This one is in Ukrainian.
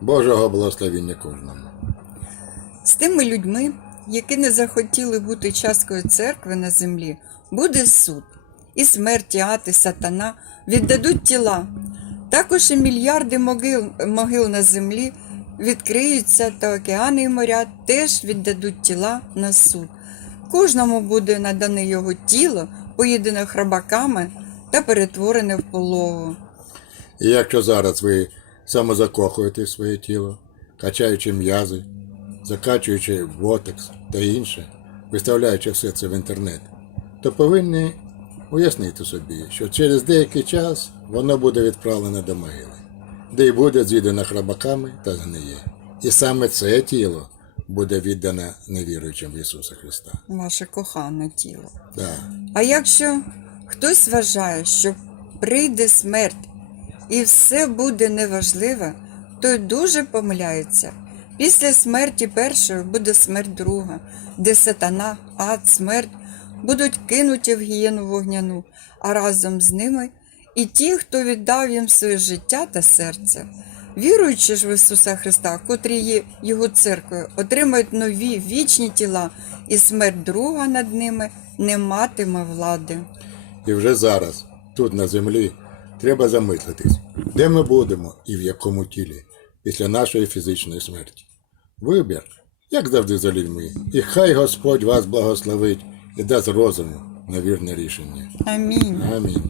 Божого благословіння кожному. З тими людьми, які не захотіли бути часткою церкви на землі, буде суд. І смерть, і і сатана віддадуть тіла. Також і мільярди могил, могил на землі відкриються, та океани і моря теж віддадуть тіла на суд. Кожному буде надане його тіло, поїдене храбаками та перетворене в полову. І якщо зараз ви самозакохуєте в своє тіло, качаючи м'язи, закачуючи ботекс та інше, виставляючи все це в інтернет, то повинні уяснити собі, що через деякий час воно буде відправлене до могили, де й буде з'їдено храбаками та згниє. І саме це тіло буде віддане невіруючим в Ісуса Христа. Ваше кохане тіло. Да. А якщо хтось вважає, що прийде смерть і все буде неважливе, той дуже помиляється. Після смерті першої буде смерть друга, де сатана, ад, смерть будуть кинуті в гієну вогняну, а разом з ними і ті, хто віддав їм своє життя та серце. Віруючи ж в Ісуса Христа, котрі є Його церквою, отримають нові вічні тіла, і смерть друга над ними не матиме влади. І вже зараз, тут на землі, треба замислитись, де ми будемо і в якому тілі після нашої фізичної смерті. Вибір, як завжди за людьми, і хай Господь вас благословить і дасть розуму на вірне рішення. Амінь. Амінь.